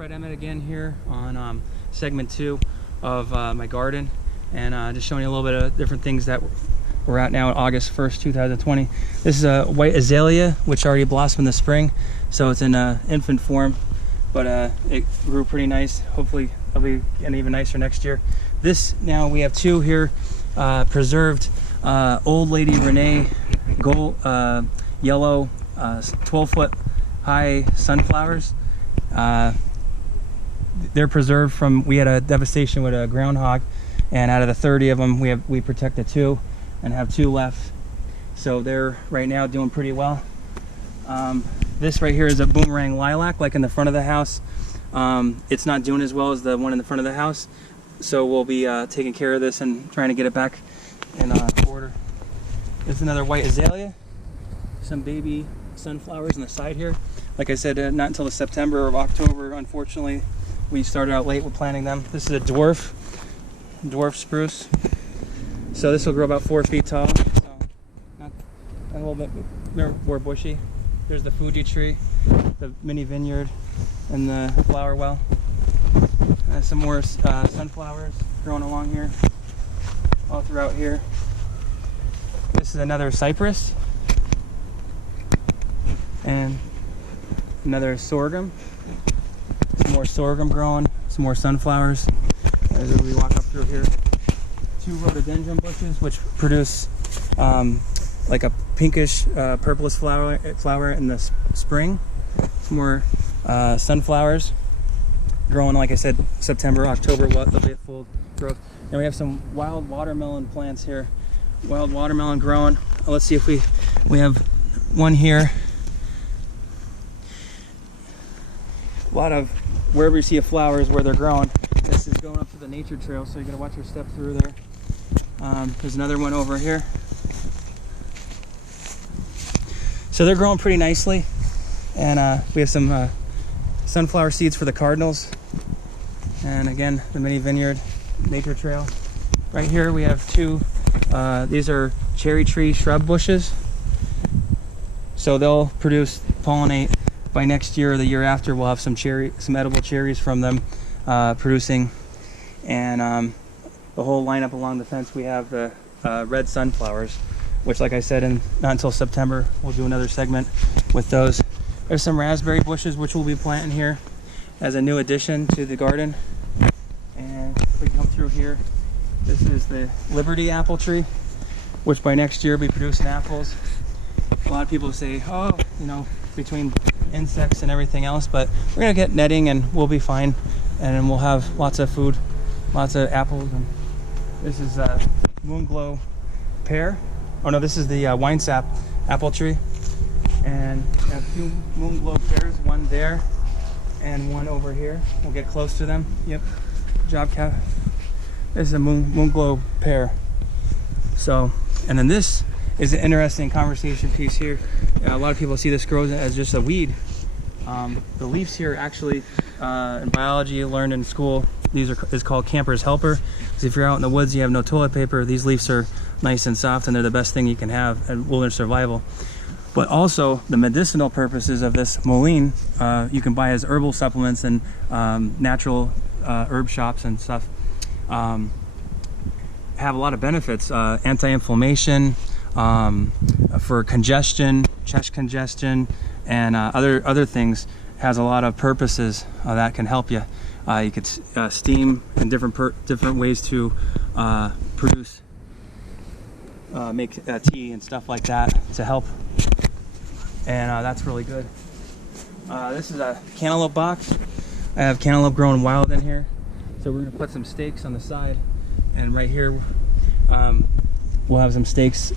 Fred Emmett again here on segment 2 of my garden, and just showing you a little bit of different things that we're at now, August 1st, 2020. This is a white azalea, which already blossomed in the spring, so it's in infant form, but it grew pretty nice. Hopefully it'll be getting even nicer next year. This, now we have 2 here, preserved Old Lady Renee gold, yellow 12-foot high sunflowers. They're preserved from, we had a devastation with a groundhog, and out of the 30 of them we protected 2 and have 2 left, so they're right now doing pretty well. This right here is a boomerang lilac, like in the front of the house. It's not doing as well as the one in the front of the house, so we'll be taking care of this and trying to get it back in order. There's another white azalea, some baby sunflowers on the side here. Like I said, not until the September or October, unfortunately. We started out late with planting them. This is a dwarf spruce. So this will grow about 4 feet tall. So not a little bit more bushy. There's the Fuji tree, the mini vineyard, and the flower well. Some more sunflowers growing along here, all throughout here. This is another cypress, and another sorghum. Some more sorghum growing, some more sunflowers as we walk up through here. 2 rhododendron bushes, which produce like a pinkish purplish flower in the spring. Some more sunflowers growing, like I said, September, October, they'll be at full growth. And we have some wild watermelon plants here. Wild watermelon growing. Let's see if we have one here. A lot of, wherever you see a flower is where they're growing. This is going up to the nature trail, so you gotta watch your step through there. There's another one over here. So they're growing pretty nicely, and we have some sunflower seeds for the cardinals, and again the mini vineyard, nature trail. Right here we have 2. These are cherry tree shrub bushes, so they'll pollinate. By next year or the year after, we'll have some edible cherries from them producing. And the whole lineup along the fence, we have the red sunflowers, which, like I said, not until September, we'll do another segment with those. There's some raspberry bushes, which we'll be planting here as a new addition to the garden. And if we come through here, this is the Liberty apple tree, which by next year will be producing apples. A lot of people say, oh, you know, between insects and everything else, but we're gonna get netting and we'll be fine, and then we'll have lots of food, lots of apples. And this is moon glow pear. Oh no, this is the wine sap apple tree, and I have 2 moon glow pears, one there and one over here. We'll get close to them. Yep, good job, Cap. This is a moon glow pear. So, and then this is an interesting conversation piece here. A lot of people see this grows as just a weed. The leaves here actually, in biology you learned in school, is called camper's helper. Because if you're out in the woods, you have no toilet paper, these leaves are nice and soft, and they're the best thing you can have at wilderness survival. But also the medicinal purposes of this mullein, you can buy as herbal supplements and natural herb shops and stuff. Have a lot of benefits, anti-inflammation, for congestion, chest congestion, and other things. Has a lot of purposes that can help you. You could steam in different ways to produce, make tea and stuff like that to help, and that's really good. This is a cantaloupe box. I have cantaloupe growing wild in here, so we're gonna put some stakes on the side, and right here we'll have some stakes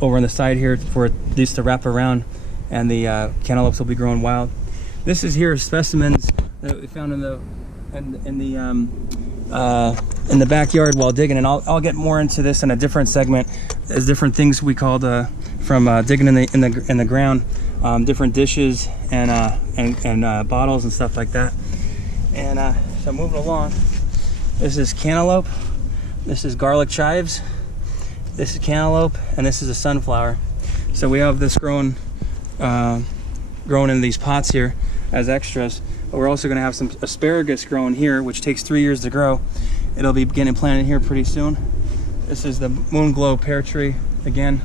over on the side here for these to wrap around, and the cantaloupes will be growing wild. This is here specimens that we found in the backyard while digging, and I'll get more into this in a different segment. There's different things we called from digging in the ground, different dishes and bottles and stuff like that. And so moving along, this is cantaloupe, this is garlic chives, this is cantaloupe, and this is a sunflower. So we have this growing in these pots here. as extras. But we're also going to have some asparagus growing here, which takes 3 years to grow. It'll be getting planted here pretty soon. This is the moon glow pear tree. Again,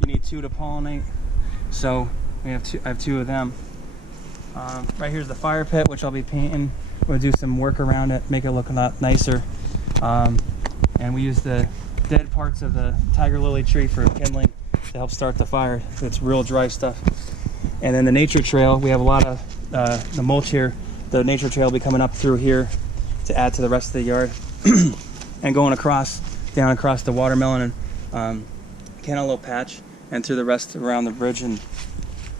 you need 2 to pollinate, so I have 2 of them. Right here's the fire pit, which I'll be painting. We'll do some work around it, make it look a lot nicer. And we use the dead parts of the tiger lily tree for kindling to help start the fire. It's real dry stuff. And then the nature trail, we have a lot of the mulch here. The nature trail will be coming up through here to add to the rest of the yard. And going across, down across the watermelon and cantaloupe patch, and through the rest around the bridge. And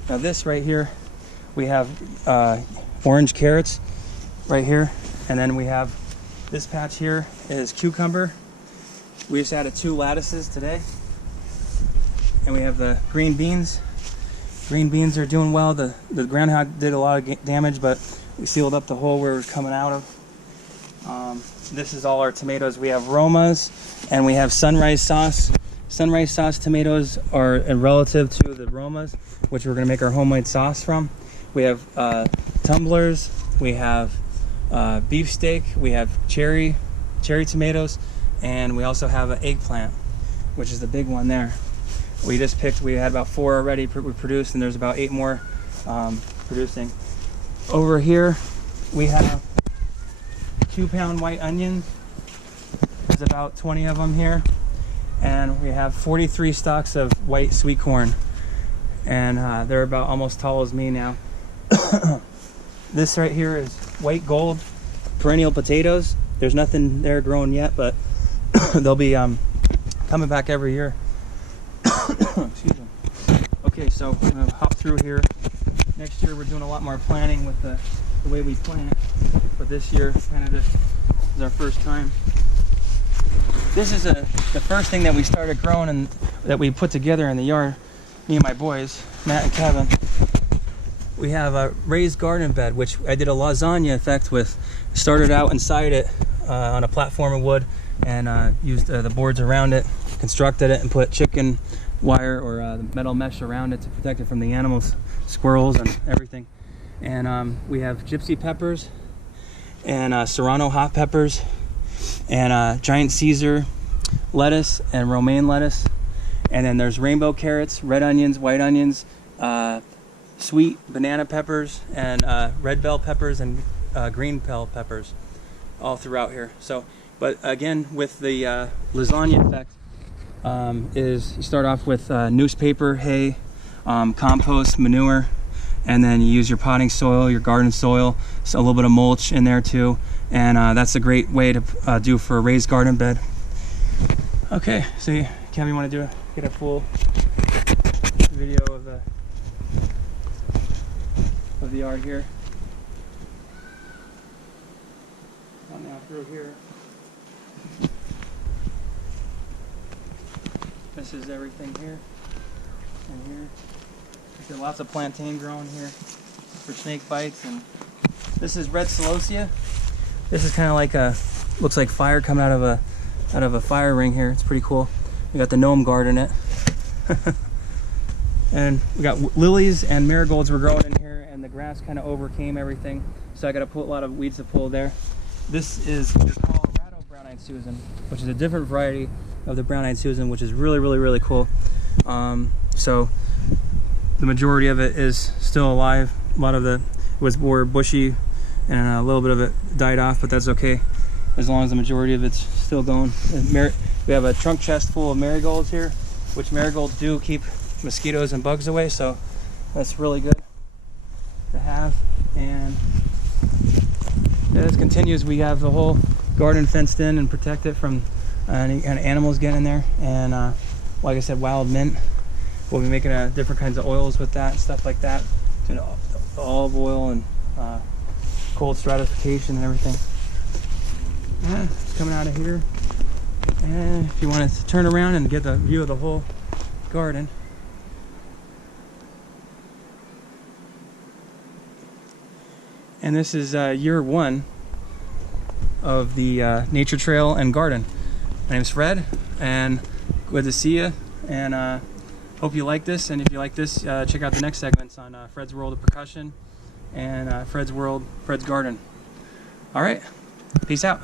now this right here, we have orange carrots right here, and then we have this patch here is cucumber. We just added 2 lattices today, and we have the green beans. Green beans are doing well. The groundhog did a lot of damage, but we sealed up the hole where it was coming out of. This is all our tomatoes. We have Romas and we have sunrise sauce. Sunrise sauce tomatoes are relative to the Romas, which we're going to make our homemade sauce from. We have tumblers, we have beefsteak, we have cherry tomatoes, and we also have an eggplant, which is the big one there. We just picked, we had about 4 already we produced, and there's about 8 more producing. Over here we have 2-pound white onions. There's about 20 of them here. And we have 43 stalks of white sweet corn. And they're about almost tall as me now. This right here is white gold perennial potatoes. There's nothing there growing yet, but they'll be coming back every year. Excuse me. Okay, so I'm gonna hop through here. Next year we're doing a lot more planning with the way we plant, but this year kind of just is our first time. This is the first thing that we started growing and that we put together in the yard, me and my boys, Matt and Kevin. We have a raised garden bed, which I did a lasagna effect with. Started out inside it on a platform of wood, and used the boards around it, constructed it, and put chicken wire or metal mesh around it to protect it from the animals, squirrels and everything. And we have gypsy peppers and serrano hot peppers and giant Caesar lettuce and romaine lettuce. And then there's rainbow carrots, red onions, white onions, sweet banana peppers, and red bell peppers and green bell peppers all throughout here. So, but again, with the lasagna effect, is you start off with newspaper, hay, compost, manure, and then you use your potting soil, your garden soil, so a little bit of mulch in there too, and that's a great way to do for a raised garden bed. Okay, so Kevin, you want to get a full video of the yard here? Come now through here. This is everything here and here. There's lots of plantain growing here for snake bites, and this is red celosia. This is kind of like looks like fire coming out of a fire ring here. It's pretty cool. We got the gnome garden in it. And we got lilies and marigolds were growing in here, and the grass kind of overcame everything, so I got to put a lot of weeds to pull there. This is Colorado brown-eyed Susan, which is a different variety of the brown-eyed Susan, which is really, really, really cool. So the majority of it is still alive. A lot of it was more bushy, and a little bit of it died off, but that's okay as long as the majority of it's still going. We have a trunk chest full of marigolds here, which marigolds do keep mosquitoes and bugs away, so that's really good to have. And as it continues, we have the whole garden fenced in and protected from any kind of animals getting in there. And like I said, wild mint. We'll be making different kinds of oils with that and stuff like that. Doing olive oil and cold stratification and everything. Yeah, it's coming out of here. And if you want to turn around and get the view of the whole garden. And this is year 1 of the nature trail and garden. My name's Fred, and good to see you. And hope you like this. And if you like this, check out the next segments on Fred's World of Percussion and Fred's World, Fred's Garden. All right, peace out.